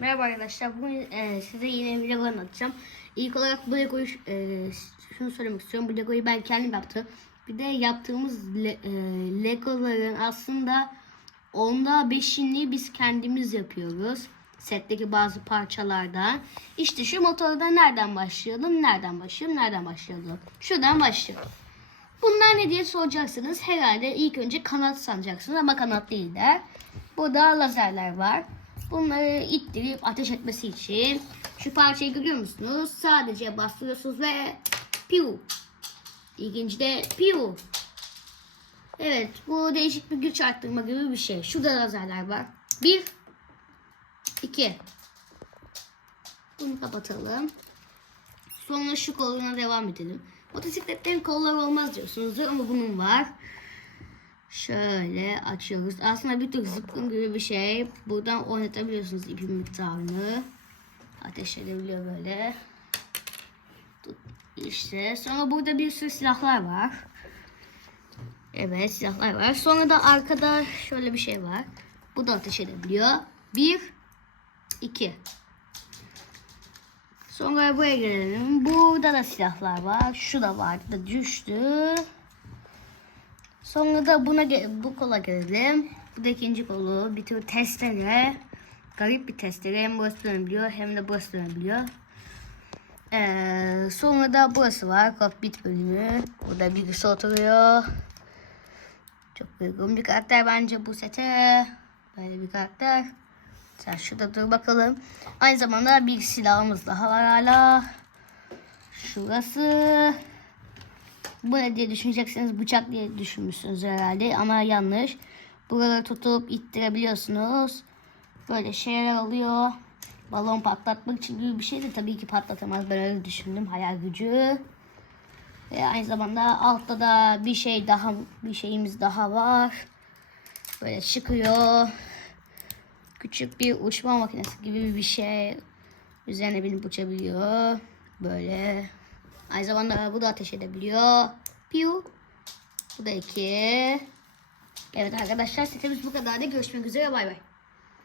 Merhaba arkadaşlar. Bugün e, size yine bir Lego anlatacağım. İlk olarak bu Lego'yu e, şunu söylemek istiyorum. Bu Lego'yu ben kendim yaptım. Bir de yaptığımız le, e, Legoların aslında onda beşini biz kendimiz yapıyoruz. Setteki bazı parçalardan. İşte şu motorda nereden başlayalım? Nereden başlayalım? Nereden başlayalım? Şuradan başlayalım. Bunlar ne diye soracaksınız. Herhalde ilk önce kanat sanacaksınız ama kanat değil de. Burada lazerler var. Bunları ittirip ateş etmesi için şu parçayı görüyor musunuz? Sadece bastırıyorsunuz ve piu. İkinci de piu. Evet bu değişik bir güç arttırma gibi bir şey. Şurada lazerler var. Bir. iki. Bunu kapatalım. Sonra şu koluna devam edelim. Motosikletlerin kolları olmaz diyorsunuz ama bunun var. Şöyle açıyoruz. Aslında bir tür zıpkın gibi bir şey. Buradan oynatabiliyorsunuz ipin miktarını. Ateş edebiliyor böyle. İşte sonra burada bir sürü silahlar var. Evet silahlar var. Sonra da arkada şöyle bir şey var. Bu da ateş edebiliyor. Bir, iki. Sonra buraya gelelim. Burada da silahlar var. Şu da vardı da düştü. Sonra da buna bu kola gelelim. Bu da ikinci kolu. Bir tür testere. Garip bir testere. Hem burası dönebiliyor hem de burası dönebiliyor. Ee, sonra da burası var. Cockpit bölümü. Burada birisi oturuyor. Çok uygun bir karakter bence bu sete. Böyle bir karakter. Sen şurada dur bakalım. Aynı zamanda bir silahımız daha var hala. Şurası. Bu ne diye düşüneceksiniz bıçak diye düşünmüşsünüz herhalde ama yanlış. Buraları tutup ittirebiliyorsunuz. Böyle şeyler alıyor. Balon patlatmak için gibi bir şey de tabii ki patlatamaz. Ben öyle düşündüm. Hayal gücü. Ve aynı zamanda altta da bir şey daha bir şeyimiz daha var. Böyle çıkıyor. Küçük bir uçma makinesi gibi bir şey. Üzerine binip uçabiliyor. Böyle. Aynı zamanda bu da ateş edebiliyor. Piu. Bu da iki. Evet arkadaşlar setimiz bu kadar da görüşmek üzere bay bay.